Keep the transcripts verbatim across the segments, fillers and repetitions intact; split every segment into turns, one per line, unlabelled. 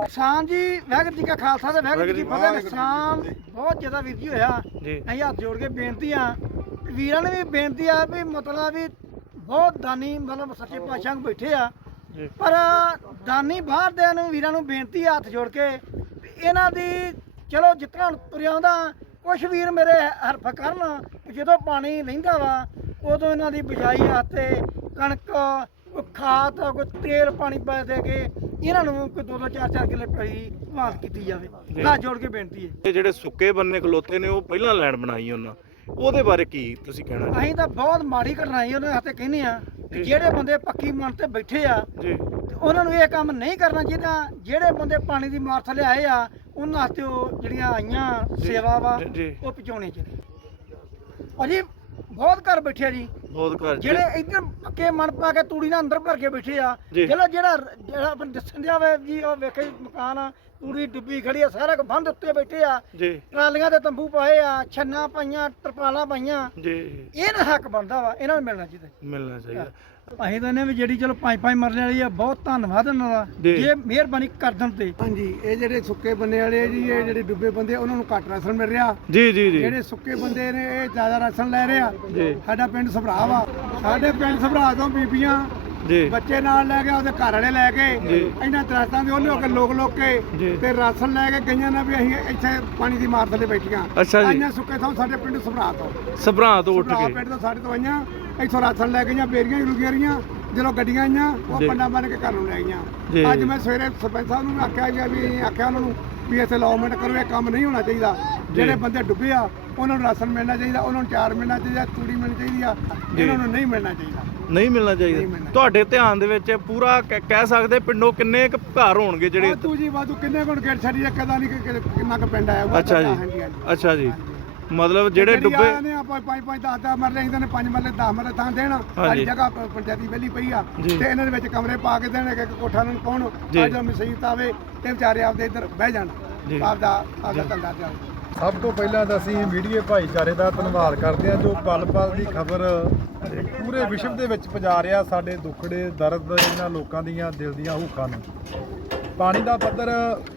ਨੁਕਸਾਨ ਜੀ ਵਾਹਿਗੁਰੂ ਜੀ ਕਾ ਖਾਲਸਾ ਤੇ ਵਾਹਿਗੁਰੂ ਜੀ ਕੀ ਫਤਿਹ। ਨੁਕਸਾਨ ਬਹੁਤ ਜ਼ਿਆਦਾ ਵੀਰ ਜੀ ਹੋਇਆ। ਅਸੀਂ ਹੱਥ ਜੋੜ ਕੇ ਬੇਨਤੀ ਆ ਵੀਰਾਂ ਨੇ ਵੀ ਬੇਨਤੀ ਆ ਵੀ ਮਤਲਬ ਵੀ ਬਹੁਤ ਦਾਨੀ ਮਤਲਬ ਸੱਚੇ ਪਾਤਸ਼ਾਹ ਬੈਠੇ ਆ, ਪਰ ਦਾਨੀ ਬਾਹਰ ਦੇ ਨੂੰ ਵੀਰਾਂ ਨੂੰ ਬੇਨਤੀ ਆ ਹੱਥ ਜੋੜ ਕੇ ਇਹਨਾਂ ਦੀ ਚਲੋ ਜਿਤਨਾ ਤੁਰਿਆ ਆਉਂਦਾ ਕੁਛ ਵੀਰ ਮੇਰੇ ਹਰਫ ਕਰਨ ਜਦੋਂ ਪਾਣੀ ਲੈਂਦਾ ਵਾ ਉਦੋਂ ਇਹਨਾਂ ਦੀ ਬਿਜਾਈ ਵਾਸਤੇ ਕਣਕ ਕੋਈ ਖਾਦ ਕੋਈ ਤੇਲ ਪਾਣੀ ਪਾ ਦੇ ਕੇ ਇਹਨਾਂ ਨੂੰ ਕੋਈ ਦੋ ਦੋ ਚਾਰ ਚਾਰ ਕਿੱਲੇ ਪਈ ਵਾਸ ਕੀਤੀ ਜਾਵੇ। ਹੱਥ ਜੋੜ ਕੇ ਬੇਨਤੀ ਹੈ।
ਇਹ ਜਿਹੜੇ ਸੁੱਕੇ ਬੰਨੇ ਖਲੋਤੇ ਨੇ ਉਹ ਪਹਿਲਾਂ ਲੈਣ ਬਣਾਈ ਉਹਨਾਂ, ਉਹਦੇ ਬਾਰੇ ਕੀ ਤੁਸੀਂ ਕਹਿਣਾ?
ਅਸੀਂ ਤਾਂ ਬਹੁਤ ਮਾੜੀ ਘਟਨਾ ਸੀ ਉਹਨਾਂ ਹੱਥੇ ਕਹਿੰਦੇ ਆ ਜਿਹੜੇ ਬੰਦੇ ਪੱਕੀ ਮਨ ਤੇ ਬੈਠੇ ਆ
ਜੀ
ਉਹਨਾਂ ਨੂੰ ਇਹ ਕੰਮ ਨਹੀਂ ਕਰਨਾ ਚਾਹੀਦਾ। ਜਿਹੜੇ ਬੰਦੇ ਪਾਣੀ ਦੀ ਮਾਰ ਥੱਲੇ ਆਏ ਆ ਉਹਨਾਂ ਵਾਸਤੇ ਉਹ ਜਿਹੜੀਆਂ ਆਈਆਂ ਸੇਵਾ ਵਾ ਉਹ ਪਹੁੰਚਾਉਣੇ ਚਾਹੀਦੇ। ਅਜੀ ਬਹੁਤ ਘਰ ਬੈਠੇ ਆ ਜੀ,
ਬਹੁਤ ਘਰ
ਜਿਹੜੇ ਇੱਧਰ ਪੱਕੇ ਮਨ ਪਾ ਕੇ ਤੂੜੀ ਨਾਲ ਅੰਦਰ ਭਰ ਕੇ ਬੈਠੇ ਆ। ਜਿਹੜਾ ਜਿਹੜਾ ਜਿਹੜਾ ਆਪਾਂ ਦੱਸਣ ਦਿਆ ਵੇ ਜੀ ਉਹ ਵੇਖੇ ਮਕਾਨ ਆ ਤੂੜੀ ਡੁੱਬੀ ਖੜੀ ਆ, ਸਾਰਾ ਕੁ ਬੰਦ ਉੱਤੇ ਬੈਠੇ ਆ, ਟਰਾਲੀਆਂ ਦੇ ਤੰਬੂ ਪਾਏ ਆ, ਛੰਨਾ ਪਾਈਆਂ, ਤਰਪਾਲਾਂ ਪਾਈਆਂ। ਇਹਨਾਂ ਹੱਕ ਬਣਦਾ ਵਾ, ਇਹਨਾਂ ਨੂੰ ਮਿਲਣਾ ਚਾਹੀਦਾ
ਮਿਲਣਾ ਚਾਹੀਦਾ।
ਅਸੀਂ ਤਾਂ ਇਹਨੇ ਵੀ ਜਿਹੜੀ ਚਲੋ ਪੰਜ ਪੰਜ ਮਰਲੇ ਵਾਲੀ ਆ ਬਹੁਤ ਧੰਨਵਾਦ ਇਹਨਾਂ ਦਾ ਜੇ ਮਿਹਰਬਾਨੀ ਕਰ ਦੇਣ ਤੇ। ਹਾਂਜੀ ਇਹ ਜਿਹੜੇ ਸੁੱਕੇ ਬੰਦੇ ਵਾਲੇ ਆ ਜੀ, ਇਹ ਜਿਹੜੇ ਡੁੱਬੇ ਬੰਦੇ ਉਹਨਾਂ ਨੂੰ ਘੱਟ ਰਾਸ਼ਨ ਮਿਲ ਰਿਹਾ
ਜੀ ਜੀ ਜੀ। ਜਿਹੜੇ
ਸੁੱਕੇ ਬੰਦੇ ਨੇ ਇਹ ਜ਼ਿਆਦਾ ਰਾਸ਼ਨ ਲੈ ਰਹੇ ਆ। ਸਾਡਾ ਪਿੰਡ ਸਭਰਾ ਵਾ, ਸਾਡੇ ਪਿੰਡ ਸਭਰਾ ਤੋਂ ਬੀਬੀਆਂ ਬੱਚੇ ਨਾਲ ਲੈ ਕੇ ਉਹਦੇ ਘਰ ਵਾਲੇ ਲੈ ਕੇ ਇਹਨਾਂ ਦਰਖਤਾਂ ਦੇ ਉਹਨੇ ਹੋ ਕੇ ਲੋਕ ਲੋਕ ਕੇ ਤੇ ਰਾਸ਼ਨ ਲੈ ਕੇ ਗਈਆਂ ਨੇ ਵੀ ਅਸੀਂ ਇੱਥੇ ਪਾਣੀ ਦੀ ਮਾਰ ਥੱਲੇ ਬੈਠੀਆਂ ਆਈਆਂ ਸੁੱਕੇ ਥਾਂ ਸਾਡੇ ਪਿੰਡ ਸਭਰਾ ਤੋਂ
ਸਭਰਾ ਤੋਂ ਉੱਠ ਕੇ
ਪਿੰਡ ਤੋਂ ਸਾਡੇ ਤੋਂ ਆਈਆਂ ਇੱਥੋਂ ਰਾਸ਼ਨ ਲੈ ਗਈਆਂ ਬੇਰੀਆਂ ਰੁਗੀਆਂ ਰਹੀਆਂ ਜਦੋਂ ਗੱਡੀਆਂ ਆਈਆਂ ਉਹ ਪੰਡਾ ਬਣ ਕੇ ਘਰ ਨੂੰ ਲੈ ਗਈਆਂ। ਅੱਜ ਮੈਂ ਸਵੇਰੇ ਸਰਪੰਚ ਸਾਹਿਬ ਨੂੰ ਆਖਿਆ ਵੀ ਆਖਿਆ ਉਹਨਾਂ ਨੂੰ ਵੀ ਇੱਥੇ ਅਲਾਉਮੈਂਟ ਕਰੋ, ਇਹ ਕੰਮ ਨਹੀਂ ਹੋਣਾ ਚਾਹੀਦਾ। ਜਿਹੜੇ ਬੰਦੇ ਡੁੱਬੇ ਆ ਉਹਨਾਂ ਨੂੰ ਰਾਸ਼ਨ ਮਿਲਣਾ ਚਾਹੀਦਾ, ਉਹਨਾਂ ਨੂੰ ਚਾਰ ਮਿਲਣਾ ਚਾਹੀਦਾ, ਤੂੜੀ ਮਿਲਣੀ ਚਾਹੀਦੀ ਆ, ਇਹਨਾਂ ਨੂੰ ਨਹੀਂ ਮਿਲਣਾ ਚਾਹੀਦਾ।
ਨਹੀਂ ਮਿਲਣਾ ਚਾਹੀਦਾ। ਤੁਹਾਡੇ ਧਿਆਨ ਦੇ ਵਿੱਚ ਪੂਰਾ ਕਹਿ ਸਕਦੇ ਪਿੰਡੋਂ ਕਿੰਨੇ ਕੁ ਘਰ ਹੋਣਗੇ ਜਿਹੜੇ
ਵਾਧੂ ਜੀ ਵਾਧੂ ਕਿੰਨੇ ਕੋਲ ਗੇਟ ਛੱਡੀ ਕਦਾ ਨਹੀਂ ਕਿੰਨਾ ਕੁ ਪਿੰਡ ਆਇਆ।
ਅੱਛਾ ਜੀ ਅੱਛਾ ਜੀ ਮਤਲਬ ਜਿਹੜੇ ਡੁੱਬੇ
ਨੇ ਆਪਾਂ ਪੰਜ ਪੰਜ ਦਸ ਦਸ ਮਰਲੇ ਇਹਨਾਂ ਨੇ ਪੰਜ ਮਰਲੇ ਦਸ ਮਰਲੇ ਥਾਂ ਦੇਣਾ ਸਾਰੀ ਜਗ੍ਹਾ ਪੰਚਾਇਤੀ ਵਿਹਲੀ ਪਈ ਆ ਤੇ ਇਹਨਾਂ ਦੇ ਵਿੱਚ ਕਮਰੇ ਪਾ ਕੇ ਦੇਣ ਇੱਕ ਕੋਠਾ ਨੂੰ ਪਾਉਣ ਜਦੋਂ ਮੁਸੀਬਤ ਆਵੇ ਤੇ ਵਿਚਾਰੇ ਆਪਦੇ ਇੱਧਰ ਬਹਿ ਜਾਣ ਆਪਦਾ ਆਪਦਾ ਧੰਦਾ ਚੱਲ।
ਸਭ ਤੋਂ ਪਹਿਲਾਂ ਤਾਂ ਅਸੀਂ ਮੀਡੀਆ ਭਾਈਚਾਰੇ ਦਾ ਧੰਨਵਾਦ ਕਰਦੇ ਹਾਂ ਜੋ ਪਲ ਪਲ ਦੀ ਖਬਰ ਪੂਰੇ ਵਿਸ਼ਵ ਦੇ ਵਿੱਚ ਪਹੁੰਚਾ ਰਿਹਾ ਸਾਡੇ ਦੁੱਖੜੇ ਦਰਦ ਇਹਨਾਂ ਲੋਕਾਂ ਦੀਆਂ ਦਿਲ ਦੀਆਂ ਹੂਕਾਂ ਨੂੰ। ਪਾਣੀ ਦਾ ਪੱਧਰ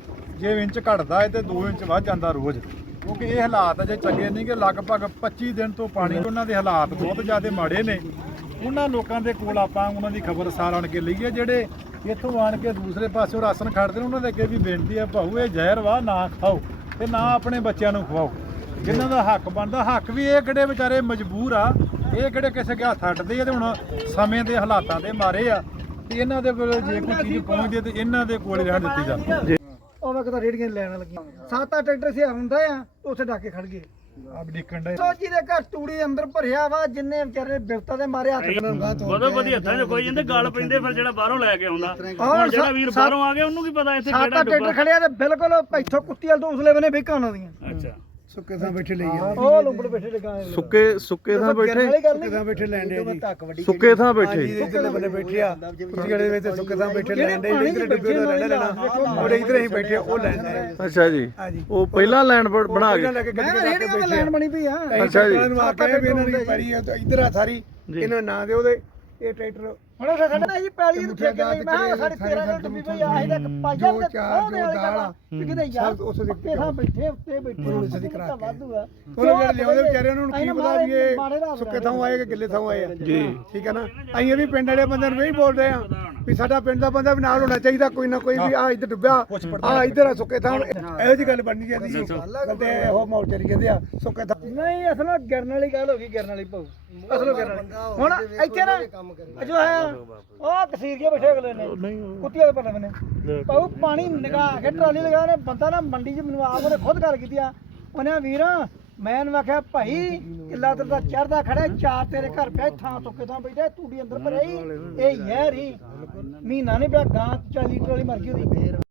ਜੇ ਇੰਚ ਘਟਦਾ ਹੈ ਤੇ ਦੋ ਇੰਚ ਵੱਧ ਜਾਂਦਾ ਰੋਜ਼, ਕਿਉਂਕਿ ਇਹ ਹਾਲਾਤ ਅਜੇ ਚੰਗੇ ਨਹੀਂ ਕਿ ਲਗਭਗ ਪੱਚੀ ਦਿਨ ਤੋਂ ਪਾਣੀ ਉਹਨਾਂ ਦੇ ਹਾਲਾਤ ਬਹੁਤ ਜ਼ਿਆਦਾ ਮਾੜੇ ਨੇ। ਉਹਨਾਂ ਲੋਕਾਂ ਦੇ ਕੋਲ ਆਪਾਂ ਉਹਨਾਂ ਦੀ ਖਬਰ ਸਾਰ ਆਣ ਕੇ ਲਈਏ ਜਿਹੜੇ ਇੱਥੋਂ ਆਣ ਕੇ ਦੂਸਰੇ ਪਾਸਿਓਂ ਰਾਸ਼ਨ ਖੜਦੇ ਨੇ। ਉਹਨਾਂ ਦੇ ਅੱਗੇ ਵੀ ਬੇਨਤੀ ਹੈ ਭਾਊ ਇਹ ਜ਼ਹਿਰ ਵਾ ਨਾ ਖਾਓ ਤੇ ਨਾ ਆਪਣੇ ਬੱਚਿਆਂ ਨੂੰ ਖਵਾਓ। ਜਿਨ੍ਹਾਂ ਦਾ ਹੱਕ ਬਣਦਾ ਹੱਕ ਵੀ ਇਹ ਕਿਹੜੇ ਵਿਚਾਰੇ ਮਜਬੂਰ ਆ, ਇਹ ਕਿਹੜੇ ਕਿਸੇ ਕੇ ਹੱਥ ਅੱਡਦੇ ਆ ਤੇ ਹੁਣ ਸਮੇਂ ਦੇ ਹਾਲਾਤਾਂ ਦੇ ਮਾਰੇ ਆ ਤੇ ਇਹਨਾਂ ਦੇ ਕੋਲ ਜੇ ਕੋਈ ਚੀਜ਼ ਪਹੁੰਚਦੀ ਤੇ ਇਹਨਾਂ ਦੇ ਕੋਲ ਰਹਿਣ ਦਿੱਤੀ ਜਾਂਦੀ।
ਉਹ ਵੇਖ ਤਾਂ ਰੇੜੀਆਂ ਲੈਣ ਲੱਗੀਆਂ ਸੱਤ ਅੱਠ ਟਰੈਕਟਰ ਸੇ ਹੁੰਦਾ ਆ ਉੱਥੇ ਡਾਕੇ ਖੜ ਗਏ
ਆਪ ਡਿੱਕਣ ਦੇ
ਸੋਚੀ ਦੇ ਘਰ ਤੂੜੀ ਅੰਦਰ ਭਰਿਆ ਵਾ ਜਿੰਨੇ ਵਿਚਾਰੇ ਬਿਰਤਾ ਦੇ ਮਾਰੇ ਹੱਥ
ਵਧੋ ਵਧੀ ਹੱਥਾਂ 'ਚ ਕੋਈ ਜਾਂਦੇ ਗਲ ਪੈਂਦੇ ਫਿਰ ਜਿਹੜਾ ਬਾਹਰੋਂ ਲੈ ਕੇ ਆਉਂਦਾ ਹੁਣ ਜਿਹੜਾ ਵੀਰ ਬਾਹਰੋਂ ਆ ਗਿਆ ਉਹਨੂੰ ਕੀ ਪਤਾ ਇੱਥੇ ਕਿਹੜਾ
ਟਰੈਕਟਰ ਖੜਿਆ ਤੇ ਬਿਲਕੁਲ ਇੱਥੋਂ ਕੁੱਤੀ ਵਾਲ ਤੋਂ ਉਸਲੇ ਬਨੇ ਵੇਕਾਂ ਉਹਨਾਂ ਦੀਆਂ।
ਅੱਛਾ
ਸੁੱਕੇ ਥਾਂ ਬੈਠੇ ਲਈ ਉਹ ਲੰਬੜ ਬੈਠੇ ਲਗਾ
ਸੁੱਕੇ ਸੁੱਕੇ ਥਾਂ ਬੈਠੇ
ਸੁੱਕੇ ਥਾਂ ਬੈਠੇ ਲੈਣ ਦੇ ਜੀ
ਸੁੱਕੇ ਥਾਂ ਬੈਠੇ
ਇਧਰਲੇ ਬੰਨੇ ਬੈਠੇ ਆ ਕੁਝ ਗੜੇ ਵਿੱਚ ਸੁੱਕੇ ਥਾਂ ਬੈਠੇ ਲੈਣ ਦੇ ਇਧਰ ਡੁੱਬੇ ਦਾ ਲੈ ਲੈਣਾ ਉਹ ਇਧਰ ਹੀ ਬੈਠੇ ਉਹ ਲੈਣ ਦੇ।
ਅੱਛਾ ਜੀ ਉਹ ਪਹਿਲਾਂ ਲਾਈਨ ਬਣਾ ਕੇ
ਰੇੜੀਆਂ ਦੀ ਲਾਈਨ ਬਣੀ ਪਈ ਆ।
ਅੱਛਾ ਜੀ
ਆਖਿਆ ਵੀ ਇਹਨਾਂ ਦੀ ਪੈੜੀ ਇਧਰ ਆ ਸਾਰੀ ਇਹਨਾਂ ਨਾਂ ਦੇ ਉਹਦੇ ਇਹ ਟਰੈਕਟਰ ਹੁਣ ਸਾਡਾ ਜੀ ਪੈਲੀ ਨੂੰ ਠੇਕੇ ਲਈ ਮੈਂ ਸਾਡੀ ਤੇਰਾਂ ਨਾਲ ਡੁੱਬੀ ਪਈ ਆ ਇਹਦਾ ਪਾਜਾ ਤੇ ਉਹਦੇ ਵਾਲੀ ਗੱਲ ਕਿ ਕਿਤੇ ਯਾਰ ਉਸ ਦੇ ਕਿਥਾਂ ਬੈਠੇ ਉੱਤੇ ਬੈਠੇ ਉਹਨੂੰ ਸਦੀ ਕਰਾ ਕੇ ਵਾਧੂ ਆ ਉਹ ਜਿਹੜੇ ਲਿਆਉਂਦੇ ਵਿਚਾਰੇ ਉਹਨਾਂ ਨੂੰ ਕੀ ਪਤਾ ਵੀ ਇਹ ਸੁੱਕੇ ਥਾਂ ਆਏ ਕਿ ਗਿੱਲੇ ਥਾਂ ਆਏ ਆ ਜੀ ਠੀਕ ਹੈ ਨਾ। ਅਸੀਂ ਵੀ ਪਿੰਡ ਵਾਲੇ ਬੰਦੇ ਨੂੰ ਨਹੀਂ ਬੋਲਦੇ ਆ ਵੀ ਸਾਡਾ ਪਿੰਡ ਦਾ ਬੰਦਾ ਵੀ ਨਾਲ ਹੋਣਾ ਚਾਹੀਦਾ ਕੋਈ ਨਾ ਕੋਈ ਵੀ ਆ ਇੱਧਰ ਡੁੱਬਿਆ ਆ ਇੱਧਰ ਆ ਸੁੱਕੇ ਥਾਂ ਇਹੋ ਜਿਹੀ ਗੱਲ ਬਣਨੀ ਚਾਹੀਦੀ ਤੇ ਉਹ ਮੌਚਰੀ ਕਹਿੰਦੇ ਆ ਸੁੱਕੇ ਥਾਂ ਨਹੀਂ ਅਸਲ ਗਿਰਨ ਵਾਲੀ ਗੱਲ ਹੋ ਗਈ ਗਿਰਨ ਵਾਲੀ ਭਾਊ ਅਸਲੋਂ ਗਿਰਨ ਹੁਣ ਇੱਥੇ ਨਾ ਜੋ ਹੈ ਉਹ ਕਸੀਰ ਜਿਹਾ ਬੈਠੇ ਅਗਲੇ ਨੇ ਕੁੱਤੀ ਵਾਲੇ ਪਤਾ ਮੈਨੇ ਭਾਊ ਪਾਣੀ ਨਿਗਾਹ ਕੇ ਟਰਾਲੀ ਲਗਾ ਨੇ ਬੰਦਾ ਨਾ ਮੰਡੀ 'ਚ ਮੈਨੂੰ ਆਪ ਉਹਨੇ ਖੁਦ ਗੱਲ ਕੀਤੀ ਆ ਉਹਨੇ ਵੀਰ ਮੈਂ ਇਹਨੂੰ ਆਖਿਆ ਭਾਈ ਕਿੱਲਾ ਤੇ ਦਾ ਚੜਦਾ ਖੜਾ ਚਾਰ ਤੇਰੇ ਘਰ ਪਿਆ ਥਾਂ ਸੁੱਕੇ ਥਾਂ ਬੈਠਾ ਤੂੜੀ ਅੰਦਰ ਭਰਿਆ ਇਹ ਯਾਰ ਹੀ ਮਹੀਨਾ ਨਹੀਂ ਪਿਆ ਗਾਂ ਚਾਲੀ ਲੀਟਰ ਵਾਲੀ ਮਰ ਗਈ ਉਹਦੀ ਫੇਰ